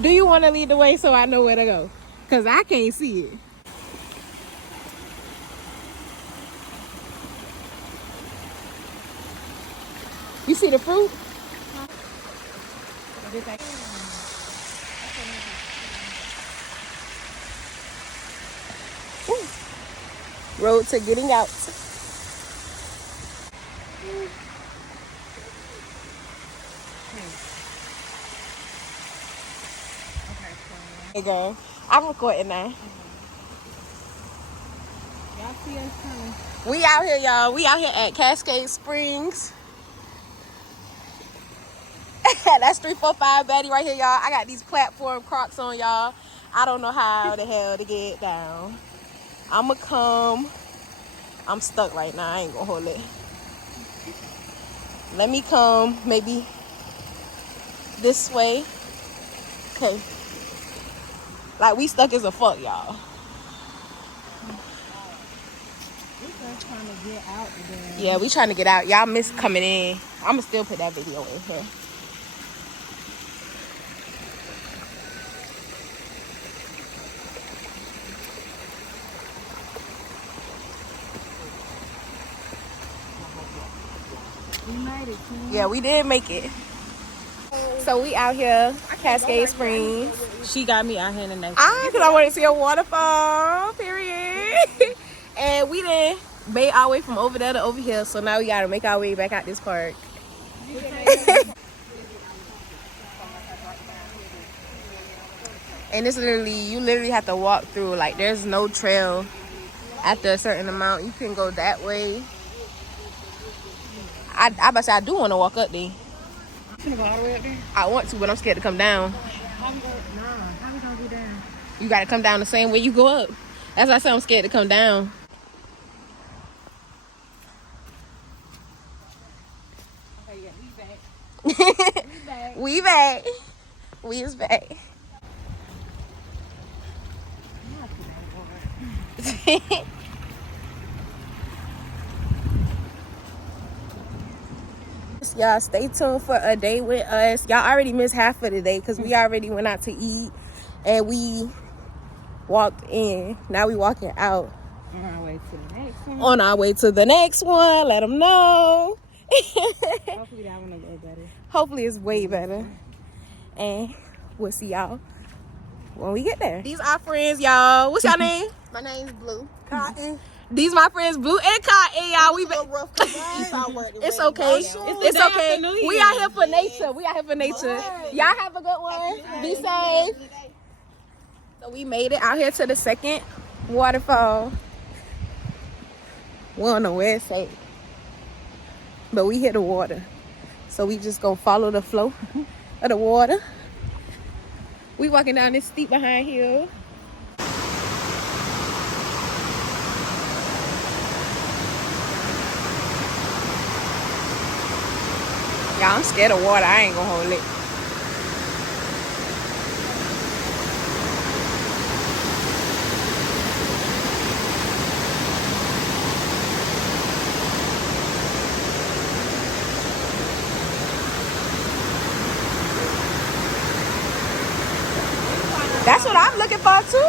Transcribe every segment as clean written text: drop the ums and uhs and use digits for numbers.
Do you want to lead the way so I know where to go? Because I can't see it. You see the fruit? Ooh. Road to getting out. There you go. I'm recording now. Y'all see us coming. We out here, y'all. We out here at Cascade Springs. That's 345 Baddie right here, y'all. I got these platform Crocs on, y'all. I don't know how the hell to get down. I'ma come. I'm stuck right now. I ain't gonna hold it. Let me come maybe this way. Okay. Like, we stuck as a fuck, y'all. We just trying to get out there. Yeah, we trying to get out. Y'all miss coming in. I'ma still put that video in here. We made it, King. Yeah, we did make it. So we out here, Cascade Springs. She got me out here in the next. Because I wanted to see a waterfall, period. And we done made our way from over there to over here. So now we got to make our way back out this park. And it's literally, you literally have to walk through. Like, there's no trail after a certain amount. You can go that way. I about to say, I do want to walk up there. You finna go all the way up there? I want to, but I'm scared to come down. How we gonna do that? You got to come down the same way you go up. That's why I say I'm scared to come down. Okay, yeah, we back. We back. We is back. Y'all stay tuned for a day with us. Y'all already missed half of the day because we already went out to eat and we walked in. Now we walking out. On our way to the next one. On our way to the next one. Let them know. Hopefully that one will go better. Hopefully it's way better. And we'll see y'all when we get there. These our friends, y'all. What's your name? My name's Blue. Cotton. These my friends Blue and Cotton, y'all. We been. It's okay. It's okay. We out here for nature. We out here for nature. Y'all have a good one. Be safe. So we made it out here to the second waterfall. We don't know where it's at, but we hit the water. So we just gonna follow the flow of the water. We walking down this steep behind hill. Y'all, I'm scared of water. I ain't gonna hold it. That's what I'm looking for too.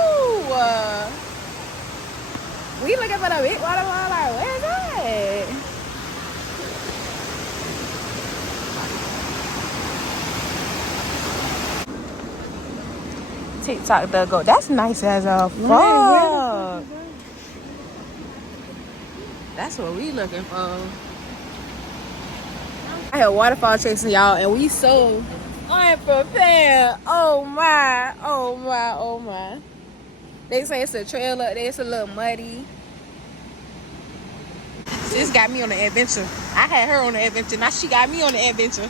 We looking for the big waterfall. Like, where's that? TikTok the go. That's nice as a fuck. That's what we looking for. I had waterfall chasing y'all, and we so unprepared. Oh my, oh my, oh my. They say it's a trail up there. It's a little muddy. Sis got me on an adventure. I had her on an adventure. Now she got me on an adventure.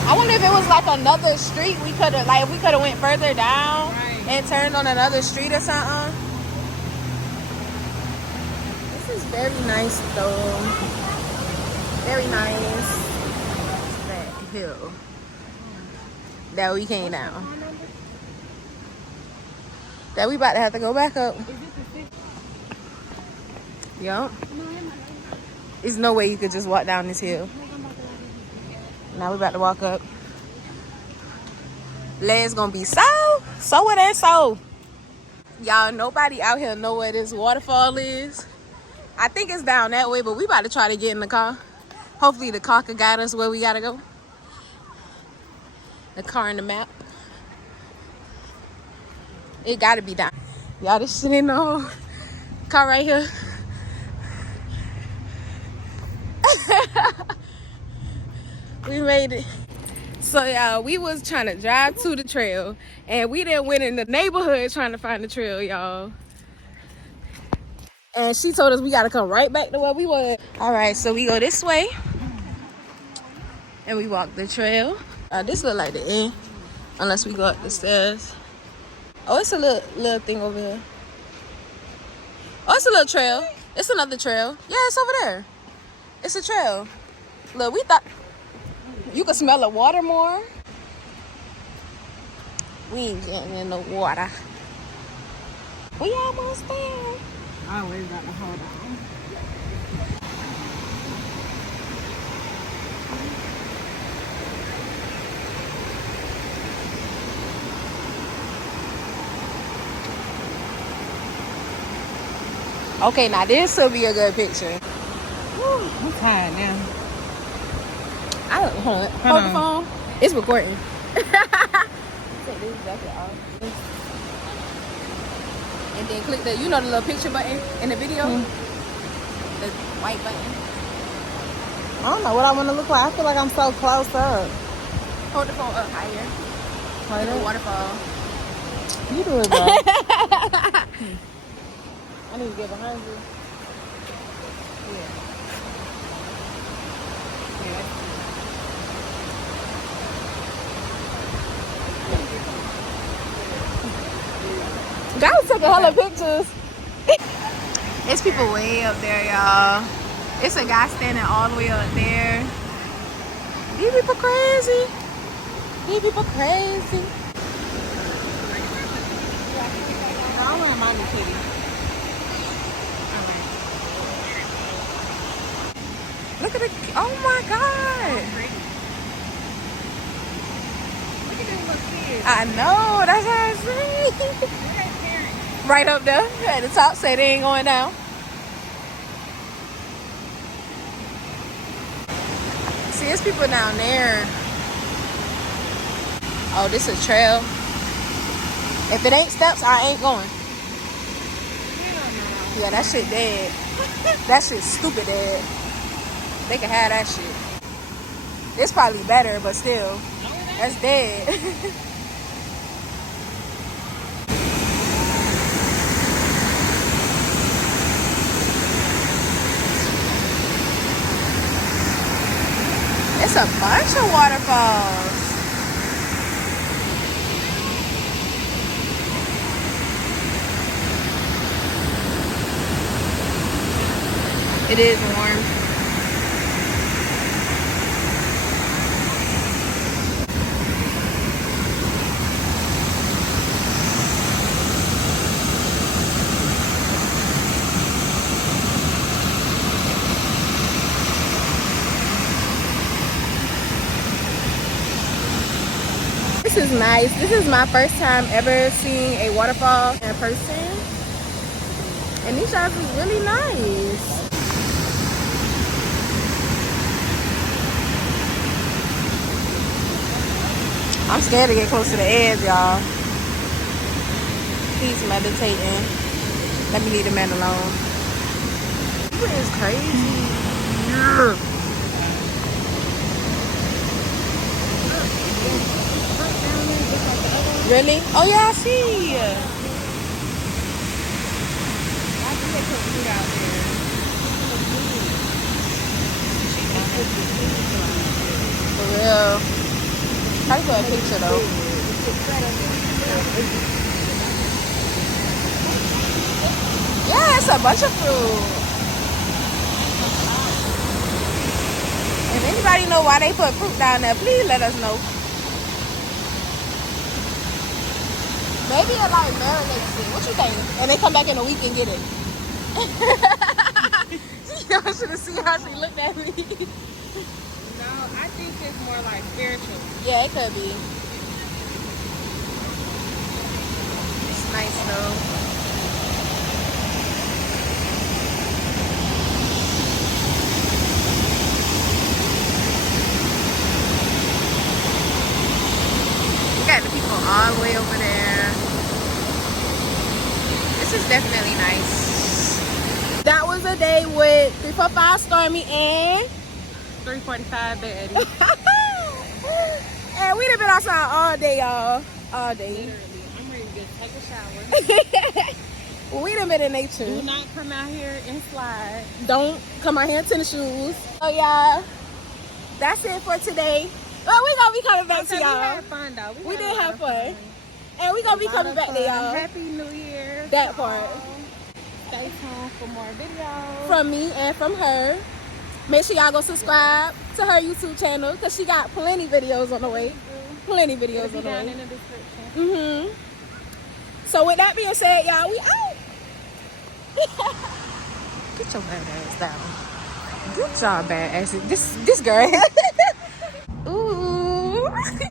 I wonder if it was like another street we could have, like, if we could have went further down and turned on another street or something. It's very nice though. Very nice. That hill that we came down. That we about to have to go back up. Yup. There's no way you could just walk down this hill. Now we about to walk up. Legs gonna be so it ain't so. Y'all, nobody out here know where this waterfall is. I think it's down that way, but we about to try to get in the car. Hopefully the car can guide us where we gotta go. The car and the map. It gotta be down. Y'all, this shit ain't no car right here. We made it. So y'all, we was trying to drive to the trail and we then went in the neighborhood trying to find the trail, y'all. And she told us we gotta come right back to where we were. All right, so we go this way and we walk the trail. This look like the end, unless we go up the stairs. Oh, it's a little thing over here. Oh, it's a little trail. It's another trail. Yeah, it's over there. It's a trail. Look, we thought you could smell the water more. We ain't getting in the water. We almost there. I always got my hold on. Okay, now this will be a good picture. Whew, I'm tired now. Hold on. The phone. It's recording. Take this jacket off. And then click the little picture button in the video. The white button. I don't know what I want to look like. I feel like I'm so close up. Hold the phone up higher. Like the waterfall. You do it, bro. I need to get behind you. Yeah. Guys took a hella pictures. It's people way up there, y'all. It's a guy standing all the way up there. These people crazy. These people crazy. I don't want mind the kitty. Look at the, oh my God. Look at them little kids. I know, that's what I see. Right up there at the top, say they ain't going down. See, there's people down there. Oh, this is a trail. If it ain't steps, I ain't going. Yeah, that shit dead. That shit stupid dead. They can have that shit. It's probably better, but still, that's dead. It's a bunch of waterfalls. It is warm. This is nice. This is my first time ever seeing a waterfall in person. And these shots is really nice. I'm scared to get close to the edge, y'all. He's meditating. Let me leave the man alone. This is crazy. Really? Oh yeah, I see. For real. How do you put a picture though? Yeah, it's a bunch of fruit. Anybody know why they put fruit down there? Please let us know. Maybe it like marinates it. What you think? And they come back in a week and get it. Y'all should have seen how she looked at me. No, I think it's more like spiritual. Yeah, it could be. It's nice though. Got the people all the way over there. This is definitely nice. That was a day with 345 Stormii and 345 Baddie. and we done been outside all day, y'all. All day. Literally, I'm ready to take a shower. We done been in nature. Do not come out here and slide. Don't come out here in tennis shoes. So y'all, that's it for today. Well, we gonna be coming back to y'all. We had fun though. We did have fun. And we gonna be coming back to y'all. Happy New Year. That part. Stay tuned for more videos. From me and from her. Make sure y'all go subscribe to her YouTube channel because she got plenty videos on the way. Plenty videos on the down way. in the description. So with that being said, y'all, we out. Get your bad ass down. Good job, bad ass. This girl. Ooh.